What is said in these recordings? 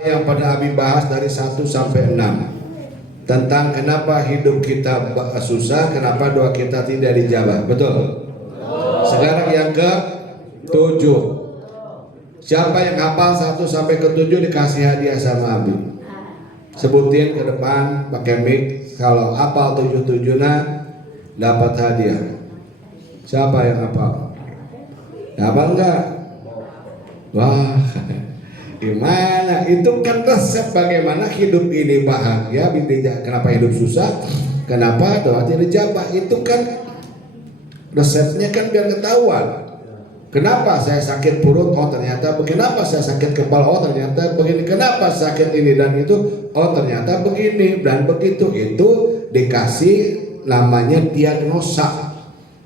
yang pada Abi bahas dari 1 sampai 6 tentang kenapa hidup kita susah, kenapa doa kita tidak dijabah. Betul? Sekarang yang ke-7. Siapa yang hafal 1 sampai ke-7 dikasih hadiah sama Abi. Sebutin ke depan pakai mic. Kalau hafal 7-7-nya dapat hadiah. Siapa yang hafal? Hafal enggak? Wah, gimana? Itu kan resep bagaimana hidup ini bahagia. Kenapa hidup susah? Kenapa doa tidak dijabah? Itu kan resepnya kan biar ketahuan. Kenapa saya sakit perut? Oh ternyata begini. Kenapa saya sakit kepala? Oh ternyata begini. Kenapa sakit ini dan itu? Oh ternyata begini dan begitu. Itu dikasih namanya diagnosa.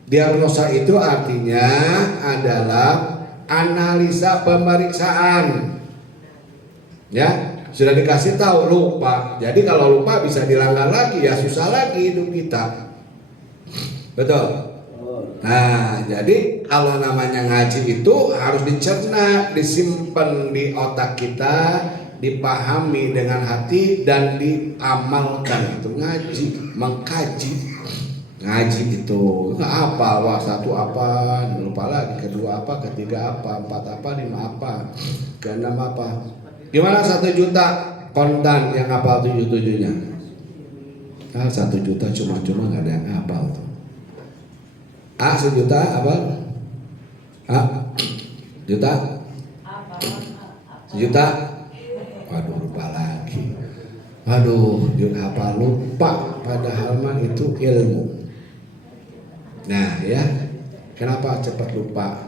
Diagnosa itu artinya adalah analisa pemeriksaan. Ya, sudah dikasih tahu lupa. Jadi kalau lupa bisa dilanggar lagi, ya susah lagi hidup kita. Betul. Nah, jadi kalau namanya ngaji itu harus dicerna, disimpan di otak kita, dipahami dengan hati dan diamalkan. Itu ngaji, mengkaji. Ngaji itu nggak apa, wah 1 apa, lupa lagi, kedua apa, ketiga apa, 4 apa, 5 apa, ke-6 apa. Gimana 1 juta kontan yang hafal 7-7-nya? 1 juta cuma nggak ada yang hafal tuh. 1 juta apa? Juta? 1 juta? Waduh lupa lagi. Waduh apa lupa, padahal mah itu ilmu. Nah ya, kenapa cepat lupa?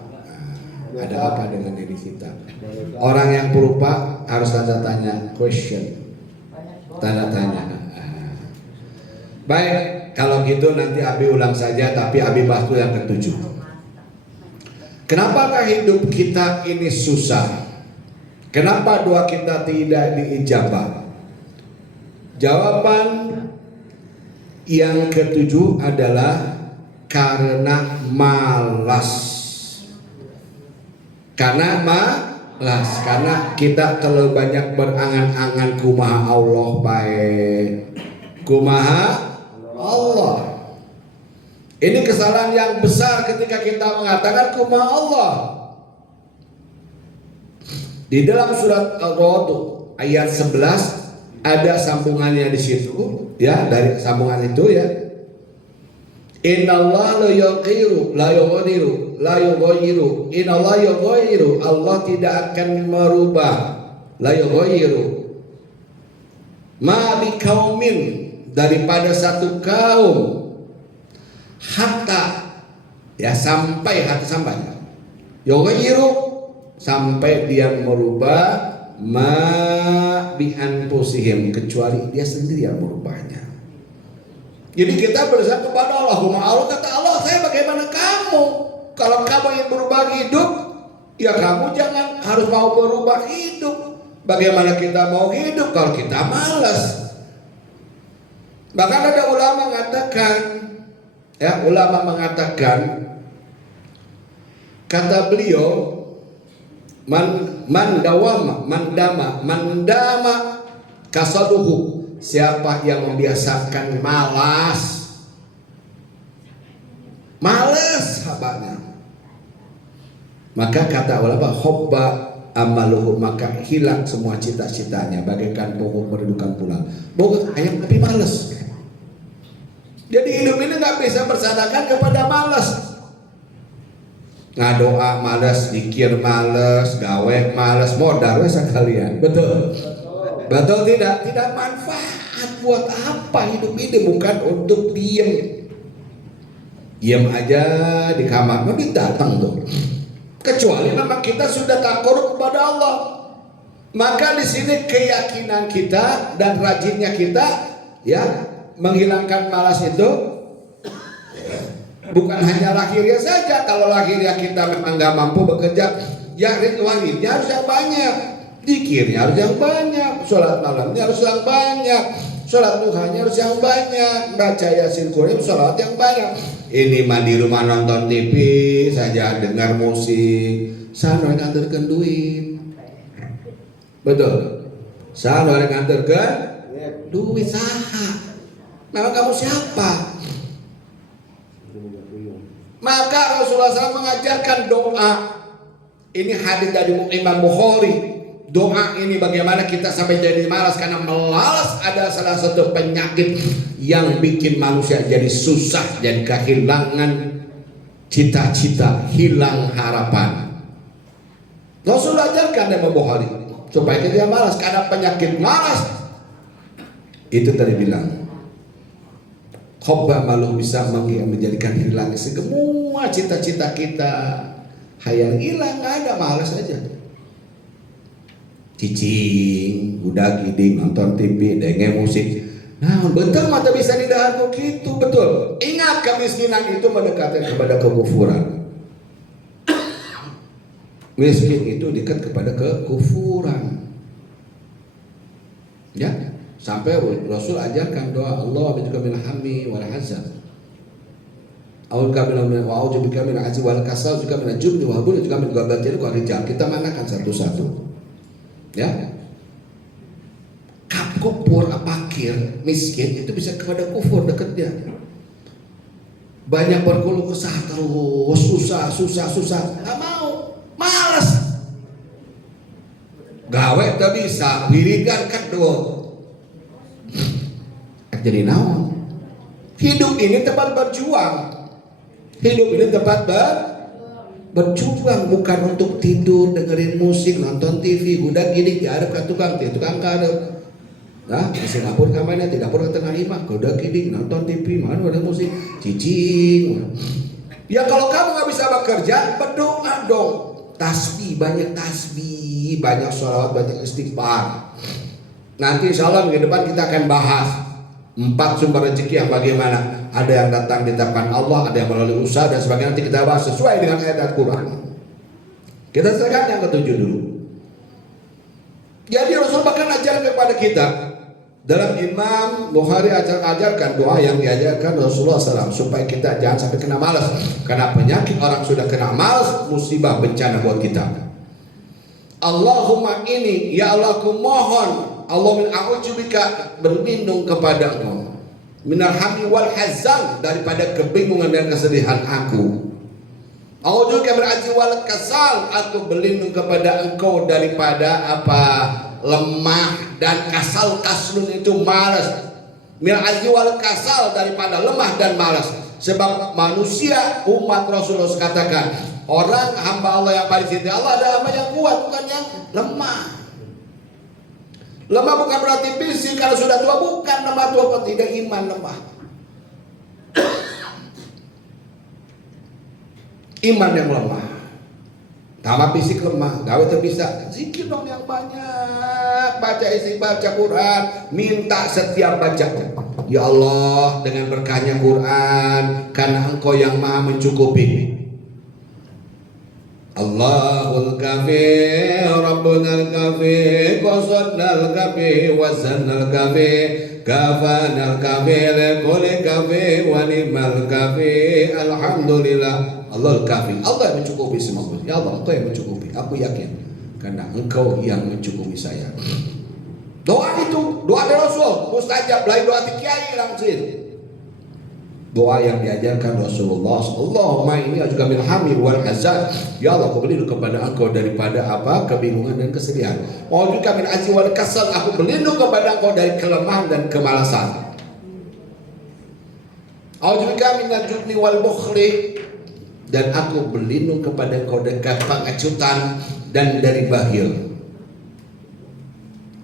Ada apa dengan diri kita? Orang yang pelupa harus tanda tanya, question, tanda tanya. Baik, kalau gitu nanti Abi ulang saja, tapi Abi bahas yang ke-7. Kenapakah hidup kita ini susah? Kenapa doa kita tidak diijabah? Jawaban yang ke-7 adalah karena malas. Karena malas, karena kita terlalu banyak berangan-angan kumaha Allah baik, kumaha Allah. Ini kesalahan yang besar ketika kita mengatakan kumaha Allah. Di dalam surat Al-Ra'd ayat 11 ada sambungannya di situ, ya, dari sambungan itu ya. Innallaha la yughayyiru la yughayyiru la yughayyiru. Innallaha yughayyiru, Allah tidak akan merubah, la yughayyiru ma biqaumin, daripada satu kaum, hatta, ya sampai, hatta sampai, yughayyiru, sampai dia merubah ma bi anfusihim, kecuali dia sendiri yang merubahnya. Jadi kita berusaha kepada Allah. Allah kata Allah, saya bagaimana kamu? Kalau kamu yang berubah hidup, ya kamu jangan harus mau berubah hidup. Bagaimana kita mau hidup kalau kita malas? Bahkan ada ulama mengatakan, ya ulama mengatakan, kata beliau, mandama kasaduhu, siapa yang membiasakan malas habanya, maka kata ulama hobba amaluhu, maka hilang semua cita-citanya bagaikan pohon merindukan pulang. Boga ayam tapi malas. Jadi hidup ini nggak bisa bersandar kepada malas. Ngadoa malas, zikir malas, gawe malas, modal sekalian. Betul. Betul tidak? Tidak manfaat. Buat apa hidup ini? Bukan untuk diem. Diem aja di kamar, nanti datang tuh. Kecuali memang kita sudah takarub kepada Allah. Maka di sini keyakinan kita dan rajinnya kita, ya, menghilangkan malas itu bukan hanya lahirnya saja. Kalau lahirnya kita memang nggak mampu bekerja, ya wanginya harus yang banyak, zikirnya harus yang banyak, sholat malamnya harus yang banyak, sholat duhanya harus yang banyak, baca yasin Qur'an, sholat yang banyak. Ini mah di rumah nonton TV saja, dengar musik, sana nganterkan duit. Betul. Saha nu nganterkeun duit saha? Memang kamu siapa? Maka Rasulullah SAW mengajarkan doa. Ini hadis dari Imam Bukhari. Doa ini bagaimana kita sampai jadi malas, karena malas adalah salah satu penyakit yang bikin manusia jadi susah, jadi kehilangan cita-cita, hilang harapan. Rasulullah ajarkan dari Imam Bukhari supaya kita malas, karena penyakit malas itu tadi bilang khobba malu bisa menjadikan hilang semua cita-cita kita. Hayang hilang, nggak ada, malas aja. Cicing, udah giding, nonton TV, denge musik. Nah, betul mata bisa didahan begitu, betul. Ingat, kemiskinan itu mendekatkan kepada kekufuran. Miskin itu dekat kepada kekufuran. Ya. Sampai Rasul ajarkan doa Allah juga min hammi wal hazan. A'udzubika min ajzi wal kasal, juga min jubni wa hubul, juga min ghabatil rijal. Kita manakan satu-satu. Ya. Kufur, fakir, miskin itu bisa kepada kufur dekatnya. Banyak berkeluh kesah terus, susah, nggak mau, malas. Gawe tak bisa, wiridan kan doa. Jadi naon? Hidup ini tempat berjuang. Hidup ini tempat berjuang, bukan untuk tidur, dengerin musik, nonton TV, udah gini diarep ke tukang karep. Nah, di Singapura kamane tidak pernah tengah lima, udah gini nonton TV, mana ada musik, cicing. Ya kalau kamu nggak bisa bekerja, berdoa dong. Tasbih, banyak sholawat, banyak istighfar. Nanti insya Allah minggu depan kita akan bahas 4 sumber rezeki yang bagaimana. Ada yang datang ditetapkan Allah, ada yang melalui usaha dan sebagainya. Nanti kita bahas sesuai dengan ayat Al-Quran. Kita selesaikan yang ke-7 dulu. Jadi Rasul bahkan ajarkan kepada kita. Dalam Imam Bukhari ajarkan doa yang diajarkan Rasulullah SAW supaya kita jangan sampai kena malas. Karena penyakit orang sudah kena malas, musibah bencana buat kita. Allahumma ini, ya Allah ku mohon, Allahumma a'udzubika, berlindung kepada Engkau, minal hammi wal hazan, daripada kebingungan dan kesedihan aku. A'udzubika min ajzi wal kasal, aku berlindung kepada Engkau daripada apa? Lemah dan kasal. Kaslun itu malas. Min ajzi wal kasal, daripada lemah dan malas. Sebab manusia umat Rasulullah katakan, orang hamba Allah yang paling cinta Allah adalah hamba yang kuat, bukan yang lemah. Lemah bukan berarti fisik, kalau sudah tua bukan lemah, tua tidak iman lemah. Iman yang lemah, tambah fisik lemah, gawe terbisa. Zikir dong yang banyak, baca isi, baca Quran, minta setiap baca. Ya Allah, dengan berkahnya Quran, karena Engkau yang maha mencukupi. Allahul kafi, Rabbunal kafi, Qasadnal kafi, Wazannal kafi, Kafanal kafi, Lekuli kafi, Wanimal kafi, Alhamdulillah. Allahul kafi, Allah yang mencukupi semua. Ya Allah, Engkau yang mencukupi, aku yakin, karena Engkau yang mencukupi saya. Doa itu, doa dari Rasul, mustajab, lain doa kiai langsung. Doa yang diajarkan Rasulullah. Allahumma ini juga min hammi wal hazan. Ya Allah, aku berlindung kepada Engkau daripada apa? Kebingungan dan kesedihan. Oh juga min ajzi wal kasal, aku berlindung kepada Engkau dari kelemahan dan kemalasan. Oh juga min jubni wal bukhli, dan aku berlindung kepada Engkau dari pengecutan dan dari bakhil.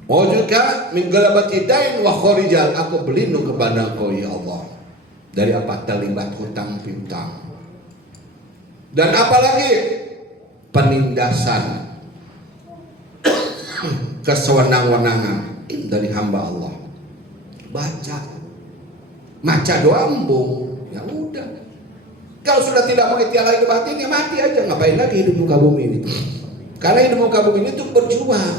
Oh juga min galabati dain wa kharijal, aku berlindung kepada Engkau ya Allah dari apa? Terlibat hutang piutang. Dan apalagi penindasan, kesewenang-wenangan dari hamba Allah. Baca doa embung, ya udah. Kalau sudah tidak mau ikhtiar lagi batin, ya mati aja. Ngapain lagi hidup muka bumi ini? Karena hidup muka bumi ini itu berjuang,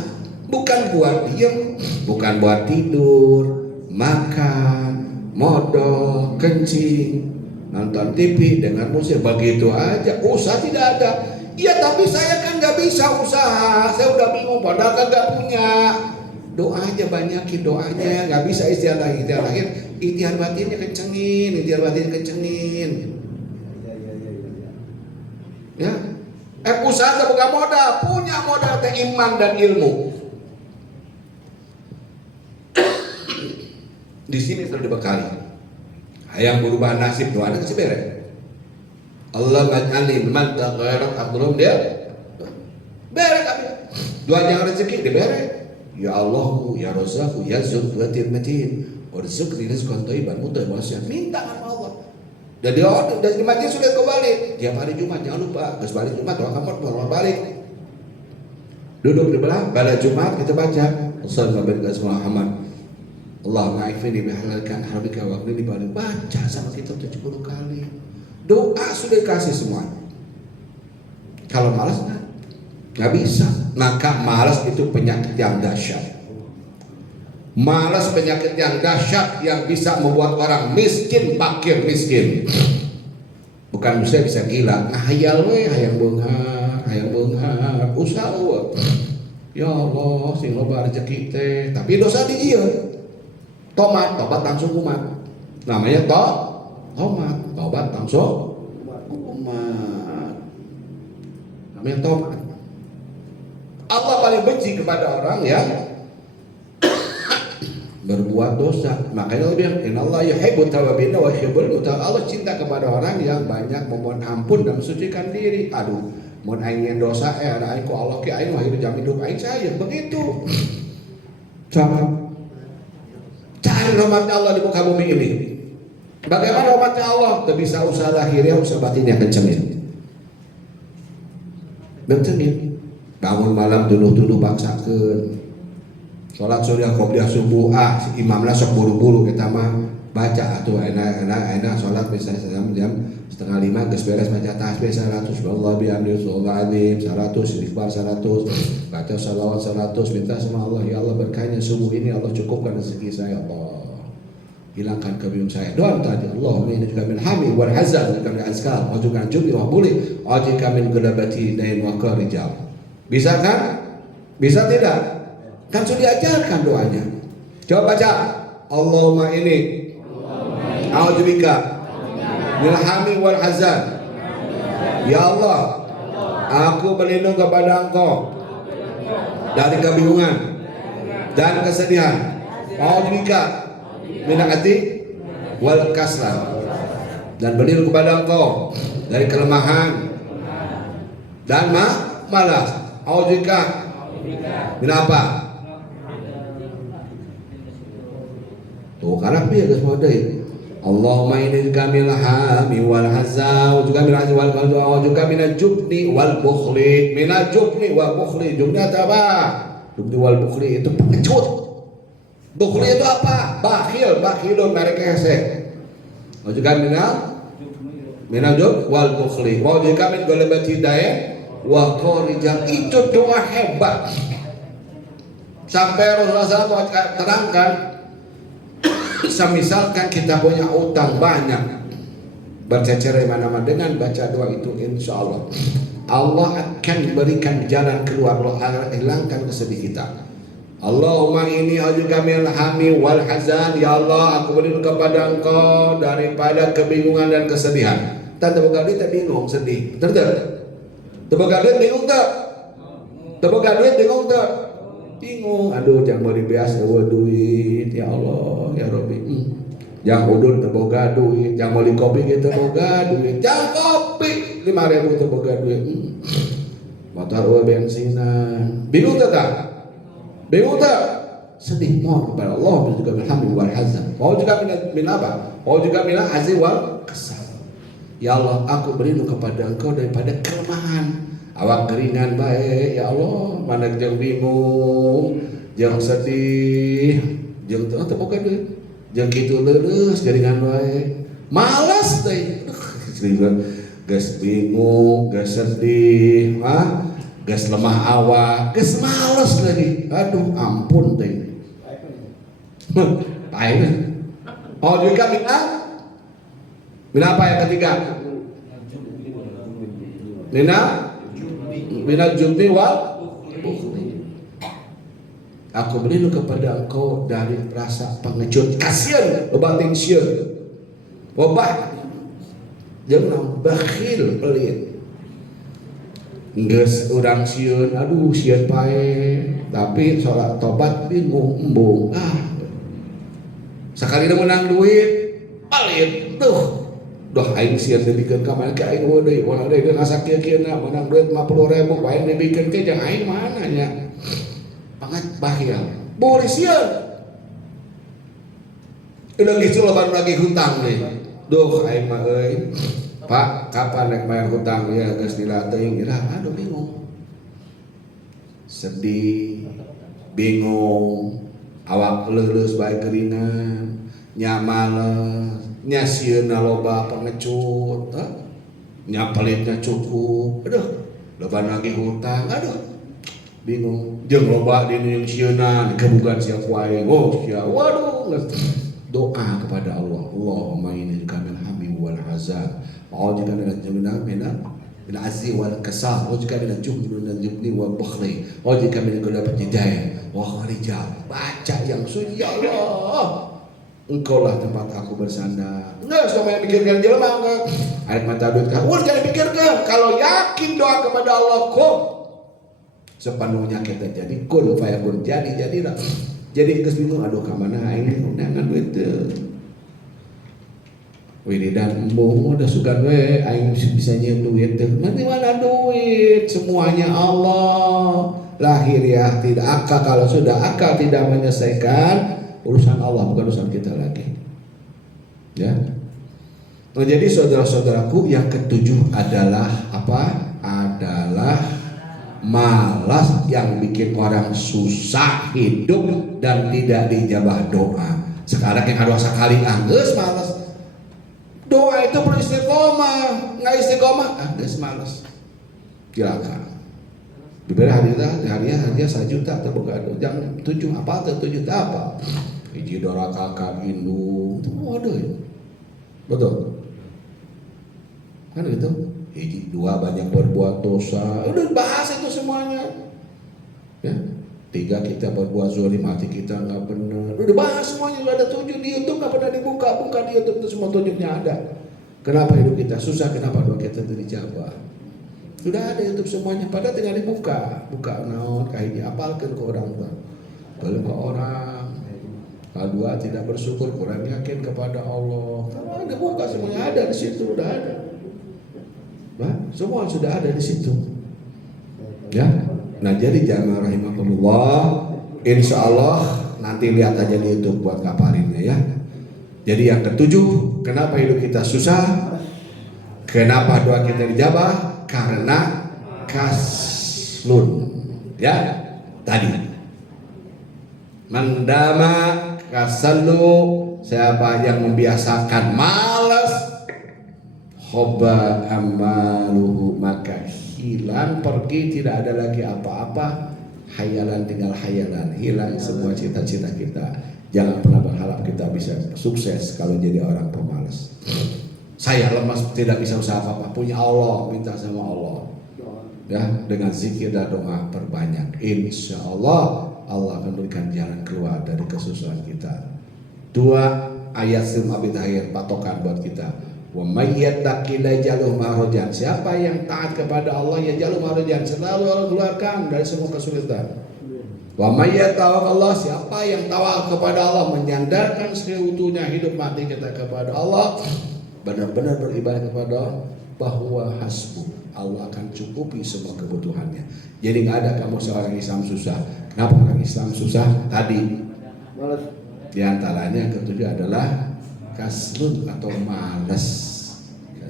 bukan buat diem, bukan buat tidur, makan, modal, kencing, nonton TV, dengar musik, begitu aja. Usaha tidak ada. Ya tapi saya kan nggak bisa usaha, saya udah bingung, padahal kan nggak punya. Doa aja banyakin doanya, nggak bisa ikhtiar lahir, ikhtiar batinnya kencengin. Ya, usaha bukan modal, punya modal teh iman dan ilmu. Di sini sudah dibekali. Hayang berubah nasib doa ada sih bere. Allah maj'alni man taghayyarat aqdurun dia. Bere kami. Doa jangan rezeki dia bere. Ya Allah, ya Razzaq, ya Dzul Quwwatil Matin, warzuqni rizqan thayyiban mudah wasiat. Minta sama Allah. Dan dia dari majlis sudah kembali. Tiap hari Jumat jangan lupa. Terus balik Jumat doa kamar mau balik. Duduk di belah pada Jumat kita baca Assalamualaikum warahmatullahi wabarakatuh. Allah ma'ifini bihalalkan harbika wa qini balik. Baca sama kita 70 kali. Doa sudah dikasih semua. Kalau malas nggak bisa. Maka malas itu penyakit yang dahsyat. Malas penyakit yang dahsyat yang bisa membuat orang miskin, fakir miskin. Bukan bisa gila. Hayal we, hayang beunghar, usaha we. Ya Allah, sing loba rezeki teh, tapi dosa di ieu. Tobat langsung kumat. Namanya tobat langsung kumat. Namanya tobat. Allah paling benci kepada orang yang berbuat dosa. Makanya Allah bilang innallaha yuhibbut tawwabin wa yuhibbul mutatahhirin. Allah cinta kepada orang yang banyak memohon ampun dan mensucikan diri. Aduh, mun aing dosa ada aing ku Allah ki aing mah hidup jam hidup aing saya begitu. Cari rahmatnya Allah di muka bumi ini. Bagaimana rahmatnya Allah? Teu bisa usaha lahirnya, usaha batinnya kencengin. Kencengin. Bangun malam tuduh baksakeun. Salat surya qobliyah subuh si imamna sok buru-buru kita mah baca atuh enak salat bisa jam 4:30 geus beres baca tasbih 100 wallahu bihamdihi subhanallah azim 100 istighfar 100 baca salawat 100 minta sama Allah ya Allah berkahnya subuh ini Allah cukupkan rezeki saya Allah hilangkan kebingungan saya doa tadi Allahumma inni juga min hami wal hazan kami azkar wajukan jubi wa buli wajika min gulabati dain wa qarijal. Bisa kan? Bisa tidak? Kan sudah diajarkan doanya. Coba baca. Allahumma ini a'udzubika minal hammi wal hazan. Ya Allah, aku berlindung kepada Engkau dari kebingungan dan kesedihan. A'udzubika minal ati wal kaslan. Dan berlindung kepada Engkau dari kelemahan dan malas. A'udzubika min apa? Tuh karena dia geus model. Allahumma inni kamil hami wal hazan juga min hazan wal qalbi juga min jubni wal bukhli min jubni wal bukhli. Jubni apa? Jubni wal bukhli itu pengecut. Bukhli itu apa? Bakhilun mereka hese. Juga min jub wal bukhli. Wa juga min galabati dae wa qarijal. Itu doa hebat. Sampai Rasulullah SAW terangkan, misalkan kita punya utang banyak, bercecer di mana-mana dengan baca doa itu, insya Allah Allah akan berikan jalan keluar, Allah akan hilangkan kesedih kita. Allahumma inni a'udzubika minal hammi wal hazan. Ya Allah, aku berlindung kepada Engkau daripada kebingungan dan kesedihan. Tante boga duit bingung sedih. Teboga duit bingung tak? Teboga duit bingung tak? Bingung, aduh jangan mau dibiasa bawa duit, ya Allah, ya Rabbi. Jangan udun teboga duit, jangan mau kopi kita teboga duit, jangan kopi 5.000 teboga duit. Motor uang bensinan, bingung tak? Bingung tak? Sedih mohon kepada Allah juga berhamdi wal hazan. Mau juga min apa? Mau juga min azzi wal kasal. Ya Allah, aku berlindung kepada Engkau daripada kelemahan. Awak keringan baik, ya Allah, mana jeung bingung, jeung sedih, jeung teu boga duit, jeung kitu leureus keringan baik, malas teh, geus bingung, geus sedih, geus lemah awak, geus malas lagi, aduh ampun teh, baik, oh juga mina apa yang ketiga, mina minal jubni wal bukhli. Aku berlindung kepada engkau dari rasa pengecut. Kasihan obat tension. Wabah jangan bakhil pelit. Geus urang sieun, aduh sieun pae, tapi sholat tobat bingung embung. Sekali menang duit, pelit tuh. Doh aing sieun dibikeun ka mana ke aing deui, urang deui geus ngasakieukeunna menang duit 50.000 aing dibikeun ke jeung aing mana nya. Pangat bakhil. Boleh sieun. Udah gitu loban lagi hutang nih. Duh aing mah euy. Pak, kapan rek bayar hutang? Ya geus dila teuing. Aduh bingung. Sedih, bingung, awak leuleus bae geuringan, nya males, nya sieunna loba pengecut, nya pelitnya cukup. Aduh, loba nagih hutang. Aduh, bingung. Jeung loba dinu sieunna dikebugan sia ku aing. Oh, sia waduh. Doa kepada Allah. Allahumma inni kamil hammi wal hazan. A'udzubika minal azzi wal kasal. A'udzubika minal jubni wal bukhli. A'udzubika min ghalabatil jahil wa rijal. Baca yang suci. Ya Allah, Engkau lah tempat aku bersandar. Enggak sama yang pikirkan jelema enggak. Ayat mata duit kan. Jangan pikirkan. Kalau yakin doa kepada Allah kok sepenuhnya kita jadi kun fayakun jadilah. Jadi geus bingung, aduh ka mana aing neangan duit teu. Wiridan embung udah sugan we aing bisa nyieun duit teu. Nanti mana duit? Semuanya Allah. Lahir ya tidak akal, kalau sudah akal tidak menyelesaikan urusan Allah, bukan urusan kita lagi. Ya. Nah, jadi saudara-saudaraku, yang ketujuh adalah apa? Adalah malas yang bikin orang susah hidup dan tidak dijabah doa. Sekarang yang ada sekali geus malas. Doa itu perlu istiqomah, nggak istiqomah geus malas. Silakan. Diberi hadiah 1 juta terbuka jam 7 apa atau 7 juta apa? Hiji dora kakak indung. Waduh. Betul. Kan gitu. Hiji 2 banyak berbuat dosa. Udah bahas itu semuanya. Ya. 3 kita berbuat zalim, hati kita nggak benar. Udah bahas semuanya, udah ada 7 di YouTube, nggak pernah buka di YouTube itu semua 7-nya ada. Kenapa hidup kita susah? Kenapa doa kita tidak dijawab? Sudah ada YouTube semuanya, padahal tinggal dibuka. Buka naon kayak apalkan ke orang tua. Kalau ke orang. Kedua, tidak bersyukur, kurang yakin kepada Allah. Kalau dibuka semuanya ada di situ, udah ada. Semua sudah ada di situ. Ya. Nah, jadi jamaah rahimakumullah, insya Allah nanti lihat aja di YouTube buat ngapalinnya ya. Jadi yang ketujuh, kenapa hidup kita susah? Kenapa doa kita dijabah? Karena kaslun. Ya, tadi. Mandama kasalu, siapa yang membiasakan malas, khoba amaluhu, maka hilang, pergi, tidak ada lagi apa-apa. Hayalan, tinggal hayalan, hilang semua cita-cita kita. Jangan pernah berharap kita bisa sukses kalau jadi orang pemalas. Saya lemas, tidak bisa usaha apa-apa, punya Allah, minta sama Allah. Ya, dengan zikir dan doa perbanyak. Insya Allah Allah akan berikan jalan keluar dari kesusahan kita. 2 ayat Abid Akhir patokan buat kita. Wa may yattaqilla yaj'al makhrajan. Siapa yang taat kepada Allah, yaj'al makhrajan, selalu Allah keluarkan dari semua kesulitan. Wa may yattawakkal, siapa yang tawakal kepada Allah, menyandarkan seutuhnya hidup mati kita kepada Allah, benar-benar beribadah kepada Allah, bahwa hasbu, Allah akan cukupi semua kebutuhannya. Jadi nggak ada kamu seorang Islam susah. Kenapa orang Islam susah? Tadi di antaranya yang ketujuh adalah kaslun atau malas.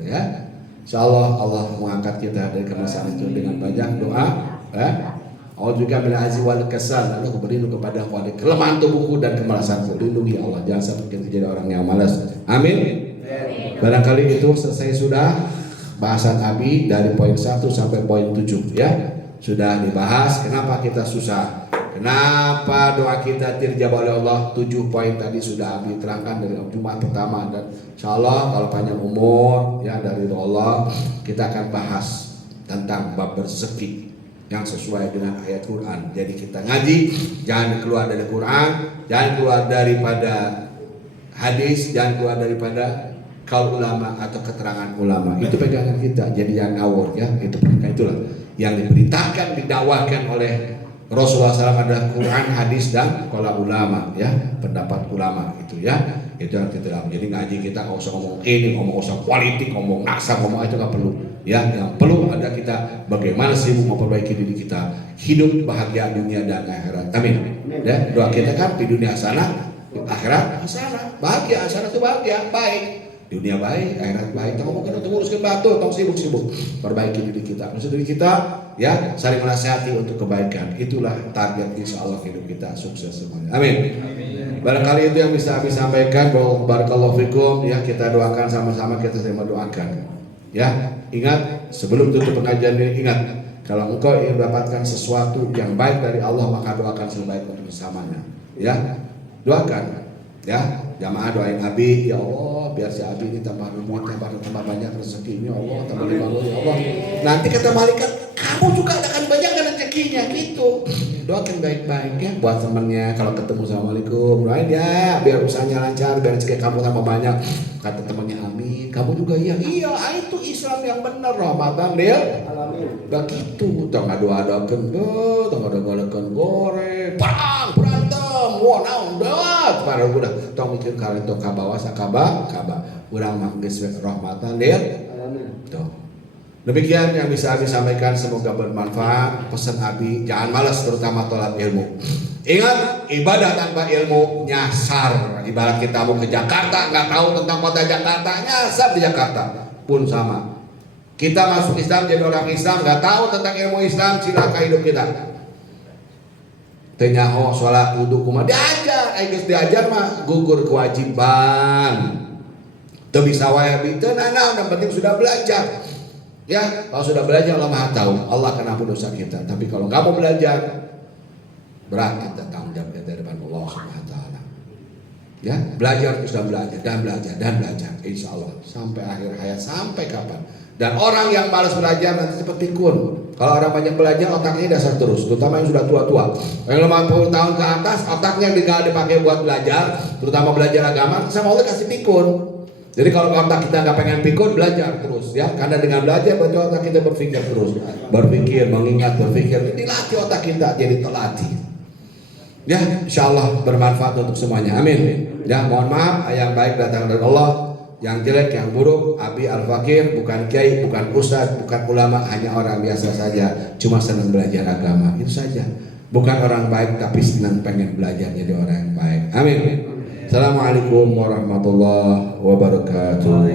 Ya, insyaallah Allah mengangkat kita dari kemasalan itu dengan banyak doa. Allah juga bila azzi wal kasal, lalu berlindung kepada kelemahan tubuhku dan kemalasanku. Lindungi Allah, jangan sampai kita jadi orang yang malas. Amin. Barangkali itu selesai sudah bahasan Abi dari poin 1 sampai poin 7 ya. Sudah dibahas kenapa kita susah. Kenapa doa kita dijawab oleh Allah? 7 poin tadi sudah Abi terangkan dari Jumat pertama, dan insyaallah kalau panjang umur ya dari Allah kita akan bahas tentang bab rezeki yang sesuai dengan ayat Quran. Jadi kita ngaji jangan keluar dari Quran, jangan keluar daripada hadis, jangan keluar daripada kaul ulama atau keterangan ulama. Itu pegangan kita. Jadi yang ngawur ya, itu itulah yang diberitakan, didakwakan oleh Rasulullah SAW adalah Quran, hadis dan kaula ulama ya, pendapat ulama itu ya. Itu yang kita lakukan. Jadi ngaji kita nggak usah ngomong ini, ngomong usah politik, ngomong nasab, ngomong itu nggak perlu. Ya, yang perlu ada kita bagaimana sibuk memperbaiki diri kita, hidup bahagia dunia dan akhirat. Amin. Ya, doa kita kan di dunia sana, akhirat sana, bahagia, sana itu bahagia, baik. Dunia baik, akhirat baik. Tong ngomongin untuk nguruskan batu, tong sibuk-sibuk perbaiki diri kita. Maksud diri kita ya, saling menasihati untuk kebaikan. Itulah target insya Allah hidup kita sukses semuanya. Amin. Barangkali itu yang bisa kami sampaikan. Barakallahu fikum ya, kita doakan sama-sama, kita sama doakan. Ya, ingat sebelum tutup pengajian ini, ingat kalau engkau ingin mendapatkan sesuatu yang baik dari Allah, maka doakan sebaik untuk bersamanya. Ya, doakan. Ya, jamaah doain Abi, ya Allah biar si Abi ini tambah rumah, tambah banyak rezekinya, Allah tambah dibangun ya Allah. Nanti kata malaikat, kamu juga akan banyak rezekinya gitu. Doakan baik-baik ya buat temannya, kalau ketemu assalamualaikum, doain ya biar usahanya lancar, biar rezeki kamu tambah banyak. Kata temannya amin, kamu juga iya itu Islam yang benar, Ramadan dia begitu. Tong doa-doakan goreng, perang berantem, wah naon dah, para udah tong mikir kalian tong kabawa sakaba, urang mah geus rahmatan dia. Tuh. Demikian yang bisa Abi sampaikan, semoga bermanfaat. Pesan Abi, jangan malas terutama tolak ilmu. Ingat, ibadah tanpa ilmu nyasar. Ibarat kita mau ke Jakarta, nggak tahu tentang kota Jakarta, nyasar di Jakarta pun sama. Kita masuk Islam jadi orang Islam, nggak tahu tentang ilmu Islam, cilaka hidup kita. Tenyaho sholat wudhu kumaha diajar, geus diajar mah gugur kewajiban. Teu bisa wae bi teu naon, yang penting sudah belajar. Ya, kalau sudah belajar Allah Maha tahu, Allah akan ampun dosa kita. Tapi kalau nggak mau belajar, berat kita tanggung jawab dari depan Allah Subhanahu wa taala. Ya, belajar terus dan belajar, insya Allah sampai akhir hayat, sampai kapan. Dan orang yang malas belajar nanti cepat pikun. Kalau orang banyak belajar, otaknya dasar terus, terutama yang sudah tua-tua. Yang 50 tahun ke atas, otaknya tinggal dipakai buat belajar, terutama belajar agama, sama Allah kasih pikun. Jadi kalau otak kita nggak pengen pikun, belajar terus ya, karena dengan belajar berarti otak kita berpikir terus, berpikir, mengingat, berpikir, dilatih otak kita jadi terlatih. Ya, insya Allah bermanfaat untuk semuanya. Amin. Ya, mohon maaf, yang baik datang dari Allah, yang jelek, yang buruk, Abi Al-Fakir, bukan kiai, bukan ustaz, bukan ulama, hanya orang biasa saja, cuma senang belajar agama, itu saja. Bukan orang baik, tapi senang pengen belajar jadi orang yang baik. Amin. Assalamualaikum warahmatullahi wabarakatuh.